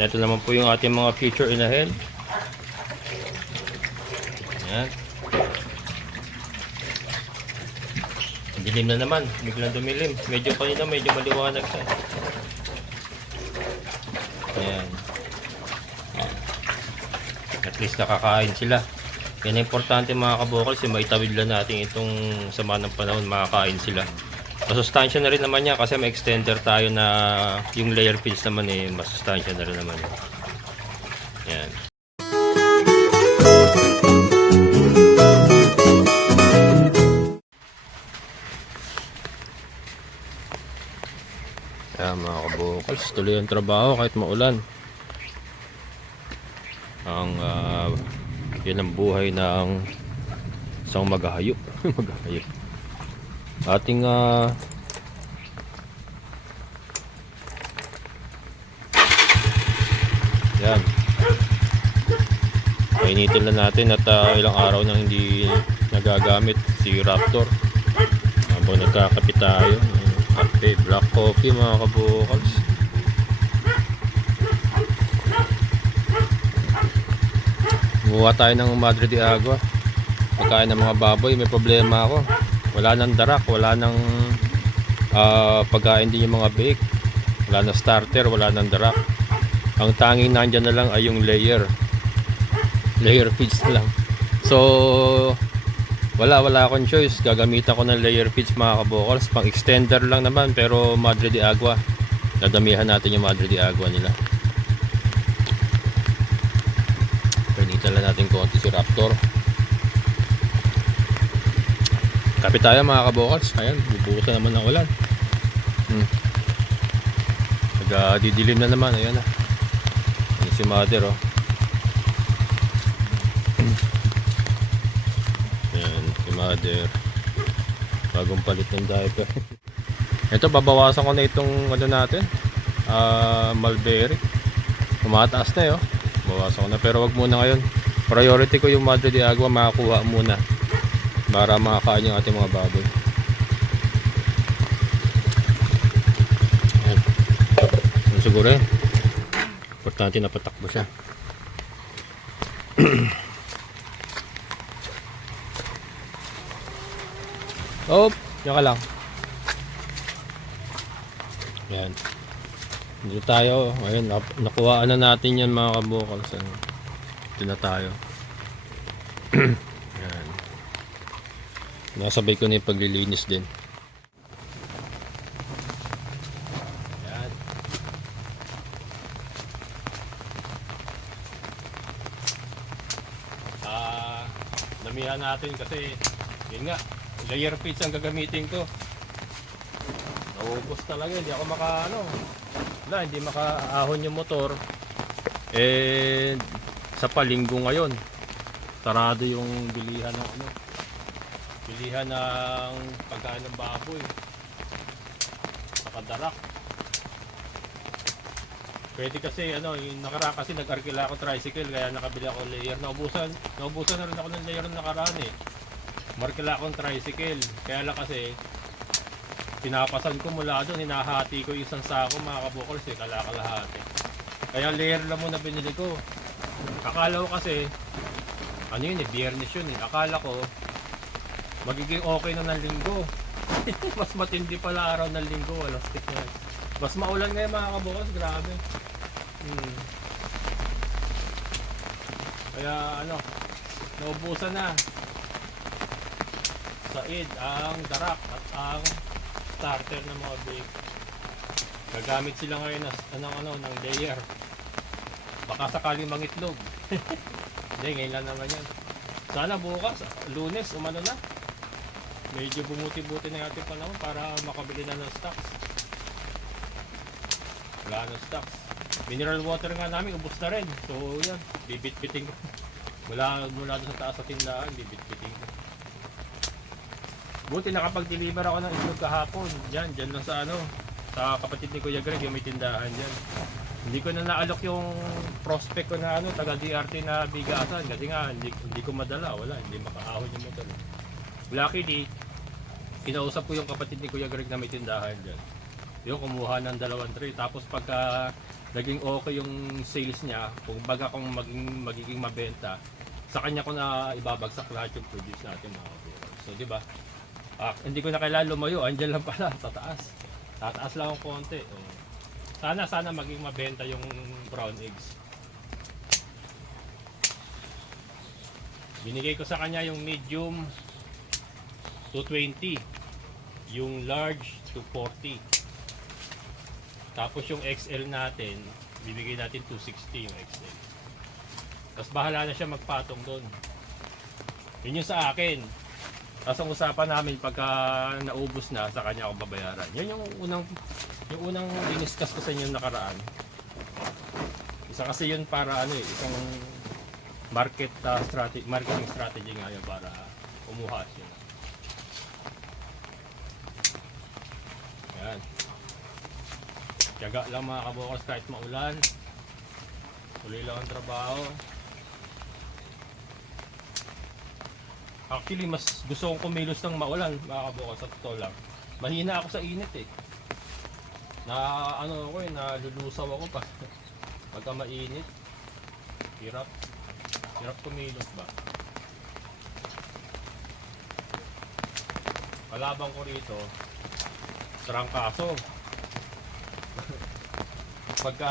Ito naman po yung ating mga future inahead. Ayan. Dilim na naman, biglang dumilim. Medyo kanina, medyo maliwanag siya. Ayan. At least nakakain sila. Yan ang importante mga kabukals, yung maitawid lang natin itong sama ng panahon, makakain sila. Masustansya na rin naman yan kasi may extender tayo na yung layer feeds naman masustansya na rin naman yan. Yan. Kaya mga kabukals, tuloy ang trabaho kahit maulan. Yan ang buhay ng isang maghahayop. Maghahayop. Ating yan. Painitin lang natin at ilang araw nang hindi nagagamit si Raptor. Habang nagkakapit tayo. Kape, black coffee mga kabukals. Gumawa tayo ng Madre de Agua. Pagkain ng mga baboy, may problema ako. Wala nang darak, wala nang pagkain din yung mga bake. Wala nang starter, wala nang darak. Ang tanging nandyan na lang ay yung layer feeds na lang. So wala akong choice, gagamitan ko ng layer feeds mga kabukals. Pang extender lang naman pero Madre de Agua. Dadamihan natin yung Madre de Agua nila. Pinitan lang natin konti si Raptor. Kapit tayo mga kabukals. Ayan, bubuhusan naman ng ulan. Nagdidilim na naman. Ayan na. Ayan si Mother oh. Ayan si Mother. Bagong palit ng diaper. Ito babawasan ko na itong ano natin, mulberry. Tumataas na yun. Bawasan ko na pero wag muna ngayon. Priority ko yung Madre de Agua, makakuha muna para makakain yung ating mga baboy. Ayan. Siguro yun. Importante na patakbo siya. Oh, yan ka lang. Ayan. Dito tayo. Ayan, nakuhaan na natin yan mga kabukals. Dito na tayo. Ayan. Nakasabay ko na yung paglilinis din. Ayan. Damihan natin kasi yun nga, layer feeds ang gagamitin ko. Naubos talaga, hindi ako hindi makaahon yung motor. Sa palinggo ngayon, sarado yung bilihan ng pagkain ng baboy. Nakadarak. Pwede kasi yung nakaraan kasi nag-arkila ako tricycle kaya nakabili ako layer. Naubusan na rin ako ng layer ng nakaraan eh. Markila akong tricycle. Kaya lang kasi pinapasan ko mula doon, hinahati ko yung isang sako mga kabukals kalahati. Kaya layer lang muna binili ko. Akala ko kasi biyernes yun eh. Akala ko magiging okay na ng linggo. Mas matindi pala araw ng linggo, alas 6 na. Mas maulan ngayon mga kabukals, grabe. Kaya naubusan na. Said ang darak at ang starter ng mga bake. Gagamit sila ngayon ng layer. Baka sakaling mangitlog. Hindi, ngayon lang naman yan. Sana bukas, Lunes, na. Medyo bumuti-buti na yung ating panahon para makabili na ng stocks. Wala ng stocks. Mineral water nga namin, ubos na rin. So yan, bibit-biting ko. Mula doon sa taas sa tindahan, bibit-biting ko. Buti nakapag-deliver ako ng itlog kahapon. Diyan lang sa sa kapatid ni Kuya Greg, yung may tindahan diyan. Hindi ko na naalok yung prospect ko na taga DRT na bigasan kasi nga hindi ko madala, hindi makaahon yung motor. Luckily, kinausap ko yung kapatid ni Kuya Greg na may tindahan diyan. Yung kumuha ng 2 tray tapos pagka naging okay yung sales niya, kung baga kung magiging mabenta, sa kanya ko na ibabagsak lahat yung produce natin mga kabukas. So di ba? Hindi ko na kailangan lumayo, andyan lang pala, tataas. Tataas lang ang konti. Sana maging mabenta yung brown eggs. Binigay ko sa kanya yung medium 220, yung large 240. Tapos yung XL natin, bibigay natin 260 yung XL. Tapos bahala na siya magpatong doon. Yun yung sa akin. Tapos ang usapan namin pagka naubos na, sa kanya ako babayaran. Yun yung unang diniscuss ko sa inyo nakaraan. Isa kasi yun para isang marketing strategy nga yun para umuhas yun. Yan. Tiyaga lang mga kabukas kahit maulan. Tuloy lang ang trabaho. Actually, mas gusto kong kumilos ng maulan mga kabukas sa totoo lang. Mahina ako sa init eh. Nalulusaw ako pa. Pagka mainit, hirap kumilos ba. Kalabang ko rito, trangkaso. Pagka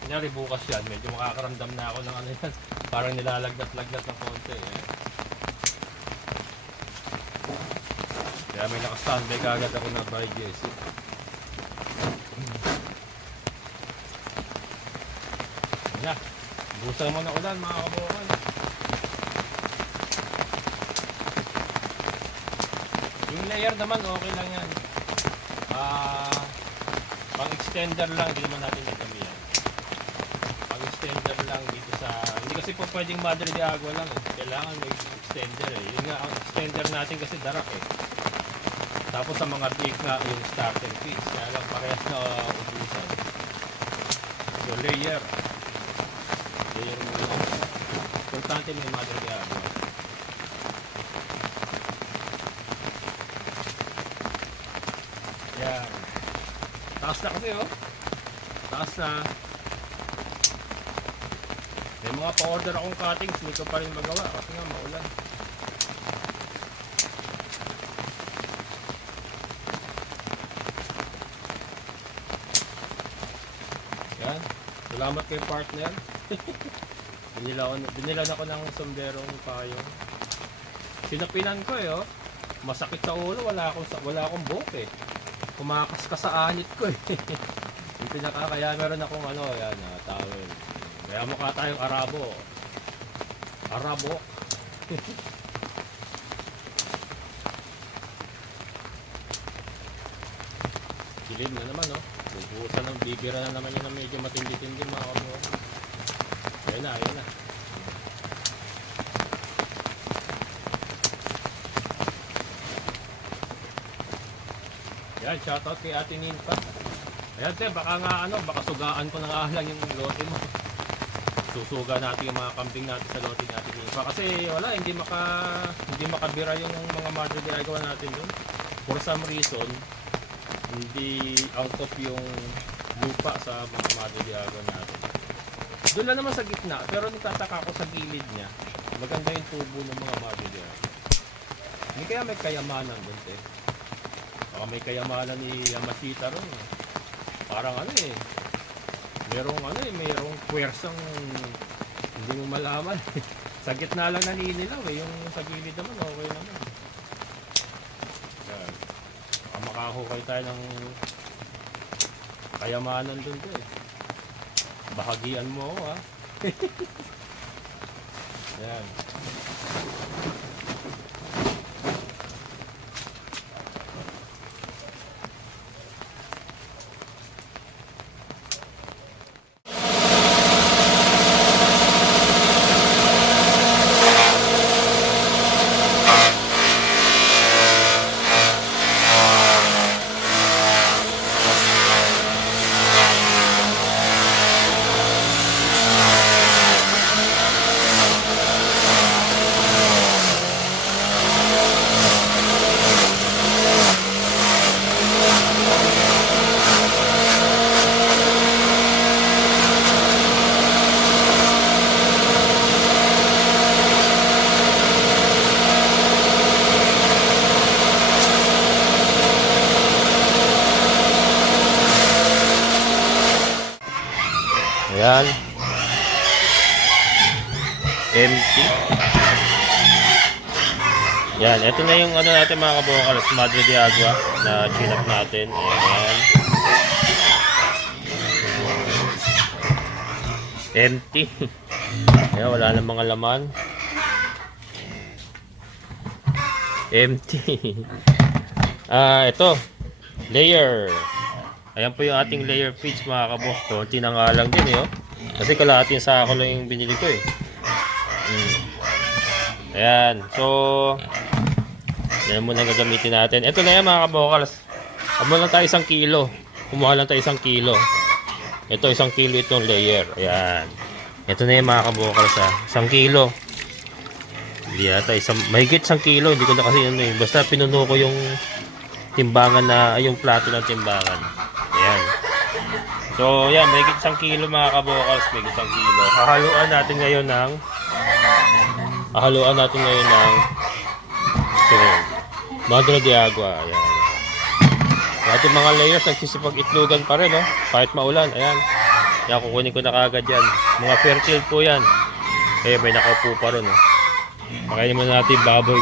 kunyari bukas yan, medyo makakaramdam na ako ng yan, parang nilalagnat-lagnat ng konti eh. Kaya may naka-standby kagad ako na by Jesse. Yan na, busan mo na ulan mga kabukan. Yung layer naman okay lang yan. Pang extender lang, hindi naman natin gagamihan. Pang extender lang dito sa, hindi kasi po pwedeng Madre de Agua lang eh. Kailangan may extender eh. Yun nga, ang extender natin kasi darak eh. Tapos sa mga big nga yung starter kits, kaya lang parehas na ubusan. So layer mo. Importante may Madre de Agua. Yan. Taas na kasi oh. Taas na. May mga pa-order akong cuttings, hindi ko pa rin magawa kasi nga maulan. Yan. Salamat kay partner. Binilan ako ng sombrerong payong. Sinapinan ko eh oh. Masakit sa ulo, wala akong buhok eh. Kumakas ka sa anit ko eh. Yung kaya meron akong towel. Kaya mukha tayong Arabo. Dilim na naman oh. Bubuhusan ng bibira na naman yun na medyo matindi-tindi mga kabuhan. Ayun na. Yan, shoutout kay Ate Ninfa. Ayan te, baka sugaan ko na nga lang yung lote mo. Susuga natin yung mga kambing natin sa lote ni Ate Ninfa. Kasi wala, hindi makabira yung mga Madre de Agua natin doon. For some reason, hindi out of yung lupa sa mga Madre de Agua natin. Doon lang naman sa gitna, pero nagtataka ko sa gilid niya. Maganda yung tubo ng mga Madre de Agua. Hindi kaya may kayamanan doon te. Baka may kayamanan ni Yamashita ron eh. Parang merong puwersang hindi mo malaman. Sa gitna lang naninilaw eh, yung sa gilid naman okay naman. Yan. Baka makahukay tayo ng kayamanan dun eh. Bahagian mo ako ha. Yan. Ayan. Empty. Yan, ito na yung ano natin mga kabokals, Madre de Agua na chinap natin. Ayan. Empty. Ayan, wala na mga laman. Empty. Ito. Layer. Ayan po yung ating layer feeds mga kabok. Konti na nga lang din oh. Kasi kalahating sako lang yung binili ko eh. Ayan. So, yan muna gagamitin natin. Ito na yan mga kabokals. Kumuha lang tayo 1 kilo. Kumuha lang tayo 1 kilo. Ito 1 kilo itong layer. Ayan. Ito na yan mga kabokals ha. 1 kilo. Hindi yata mahigit 1 kilo. Hindi ko na kasi ano eh. Basta pinuno ko yung timbangan na, yung plato ng timbangan. Ayan. So yan, mahigit 1 kilo mga kabokals. Mahigit 1 kilo. Hahaluan natin ngayon ng Madre de Agua. Ayan. Lahat yung mga layers nagsisipag-itlogan pa rin, no? Kahit maulan. Ayan. Yan, kukunin ko na kagad yan. Mga fertile po yan. Eh, may nakaupo pa rin, no? Pakainin muna natin baboy.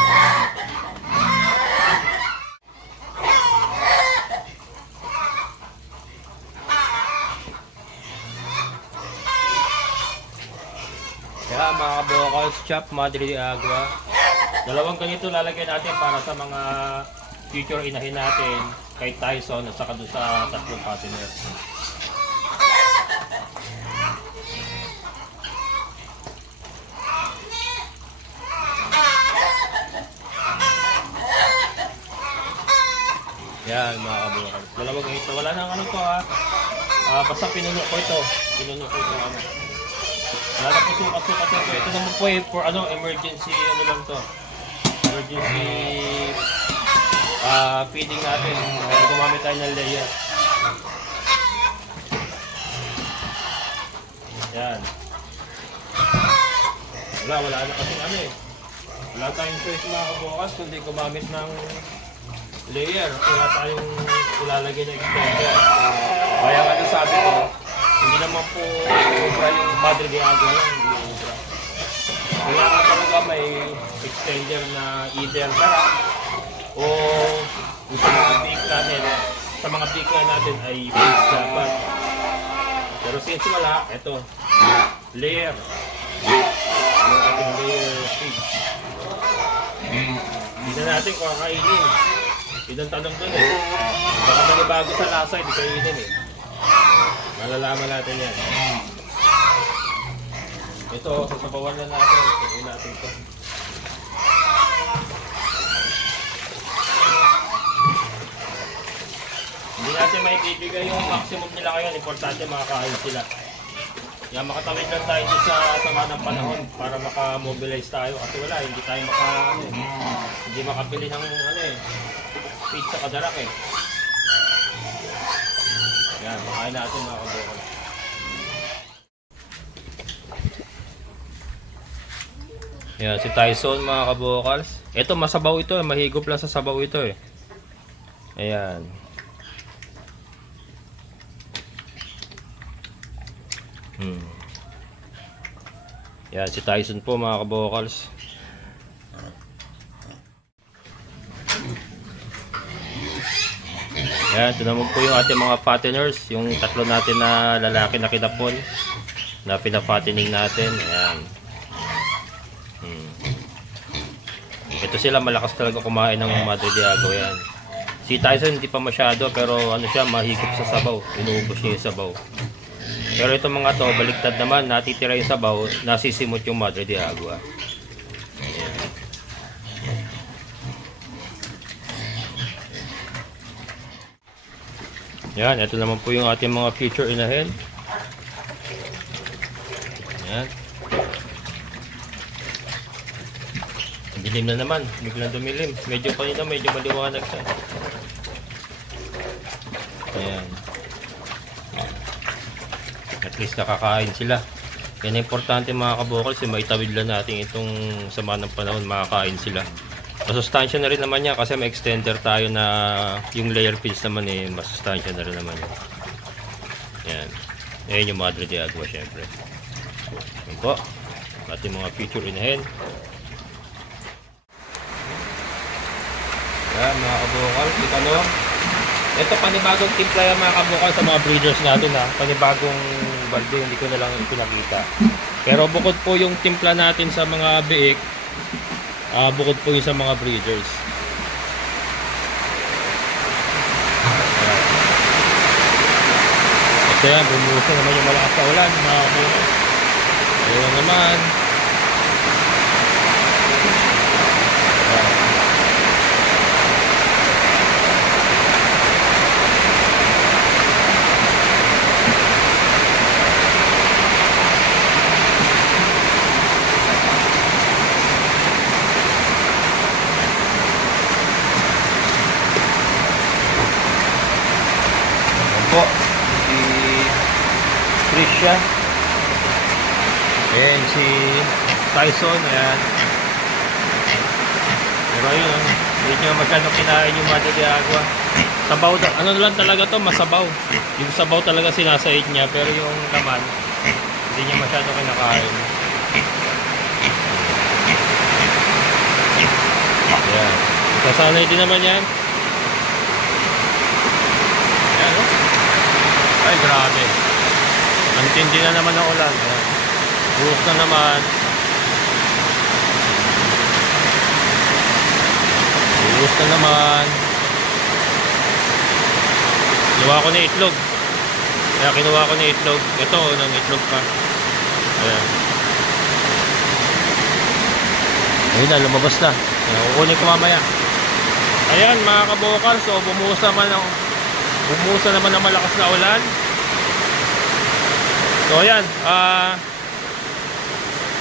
Kaya mga kabokals, chop Madre de Agua. 2 ganito lalagyan natin para sa mga future inahin natin kay Tyson at saka doon sa 3 partner. Yan mga kabokals. 2 ganito. Wala nang ano to ha. Basta pinuno ko ito. Ano. Wala na po sukat-sukat ito. Ito naman po eh, for ano, emergency ano lang to. Emergency feeding natin. Kaya gumamit tayo ng layer. Yan. Wala na kasing ano eh. Wala tayong choice mga kabukas kundi gumamit ng layer. Wala tayong ilalagay na extender. Kaya nga sabi ko, hindi naman po ubra yung Madre de Agua lang, hindi ubra. Kaya nga talaga may extender na either tara o sa mga big natin, sa mga big natin ay big dapat. Pero since wala, ito, layer. Yung ating layer feed. Hindi na natin kung kakainin. Yun ang tanong dun eh. Baka manibago sa lasa, hindi kainin eh. Malalaman natin yan. Ito, sasabawan na natin. Ituloy natin ito. Hindi natin may bibigay yung maximum nila ngayon. Importante makakain sila. Yan, makatawid lang tayo sa sama ng panahon para makamobilize tayo. Kasi wala, hindi tayo hindi makabili ng feed sa kadarak eh. Yan, makain natin mga kabukal. Yan, si Tyson mga kabukals. Ito, masabaw ito. Mahigop lang sa sabaw ito eh. Ayan. Yan, si Tyson po mga kabukals. Yan, ito naman po yung ating mga fatteners. Yung 3 natin na lalaki na kinapon na pinafattening natin. Ayan. Ito sila, malakas talaga kumain ng Madre de Agua yan. Si Tyson hindi pa masyado, pero ano siya, mahigop sa sabaw. Inuubos niya yung sabaw. Pero itong mga to, baliktad naman, natitira yung sabaw, nasisimot yung Madre de Agua. Yan, ito naman po yung ating mga future inahin. Yan. Dilim na naman, biglang dumilim. Medyo kanina, medyo maliwanag siya. Ayan. At least nakakain sila. Yan ang importante mga kabukals, maitawid lang natin itong sama ng panahon, makakain sila. Masustansya na rin naman yan kasi may extender tayo na yung layer feeds naman eh, masustansya na rin naman yan. Yan. Ayan yung Madre de Agua syempre. Ayan po. Ating mga future inahin. Ayan mga kabukal. Kita no? Ito panibagong timpla yan mga kabukal sa mga breeders natin ha. Panibagong balde. Hindi ko na lang ipinakita. Pero bukod po yung timpla natin sa mga biik. Bukod po yung sa mga breeders. Ito yan, bumuso naman yung malakas na ulan mga kabukal. Ayun naman. Po, si Trisha. Ayan si Tyson, ayan. Pero ayun, hindi nyo masyadong kinain yung Madre de Agua. Sabaw, ano lang talaga to, masabaw. Yung sabaw talaga sinasait niya, pero yung laman, hindi niya masyadong kinakain. Ayan. Sasanay din naman yan. Ayan, oh. Ay, grabe. Ang tindi na naman ng ulan. Ayan. Buhos na naman. Buhos na naman. Kinuha ko na itlog. Kaya kinuha ko na itlog. Ito, ng itlog pa. Ayan. Ayun na, lumabas na. Kukunin ko mamaya. Ayan, mga kabukal. So, bumusa naman ng malakas na ulan. So, ayan.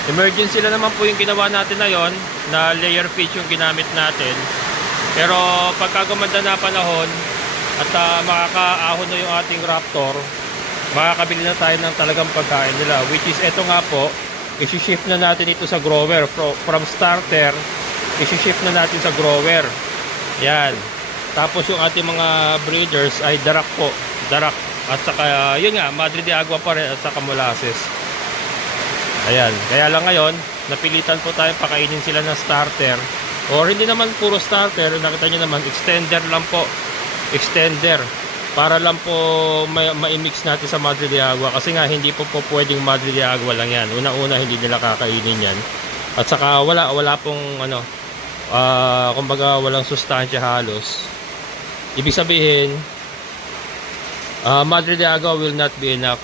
Emergency lang naman po yung ginawa natin na yon, na layer feed yung ginamit natin. Pero pagka gumanda na panahon at makakaahon na yung ating raptor, makakabili na tayo ng talagang pagkain nila, which is eto nga po, isi-shift na natin ito sa grower. From starter, isi-shift na natin sa grower. Yan. Tapos yung ating mga breeders ay darak po, darak. At saka yun nga, Madre de Agua pa rin at saka molasses. Ayan, kaya lang ngayon napilitan po tayo pakainin sila ng starter, or hindi naman puro starter, nakita nyo naman extender lang po, extender, para lang po ma-mix natin sa Madre de Agua, kasi nga hindi po pwedeng Madre de Agua lang yan. Una-una hindi nila kakainin yan, at saka wala pong ano, kumbaga walang sustansya halos. Ibig sabihin, Madre de Agua will not be enough.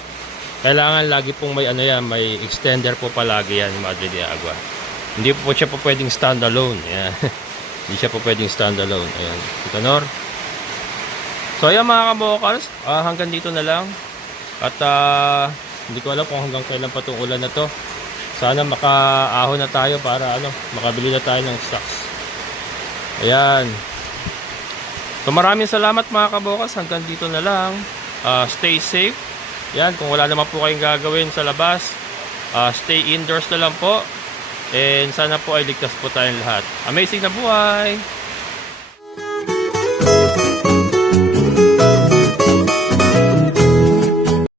Kailangan lagi pong may ano yan, may extender po palagi yan, Madre de Agua. Hindi po siya po pwedeng standalone. Yan. Hindi siya po pwedeng standalone. Ayan. Kita Nor. So ayan mga kabokals, hanggang dito na lang. At hindi ko alam kung hanggang kailan pa itong ulan na to. Sana makaahon na tayo para ano, makabili na tayo ng stocks. Ayan. So maraming salamat mga kabokals, hanggang dito na lang. Stay safe. Yan, kung wala naman po kayong gagawin sa labas, stay indoors na lang po. And sana po ay ligtas po tayong lahat. Amazing na buhay!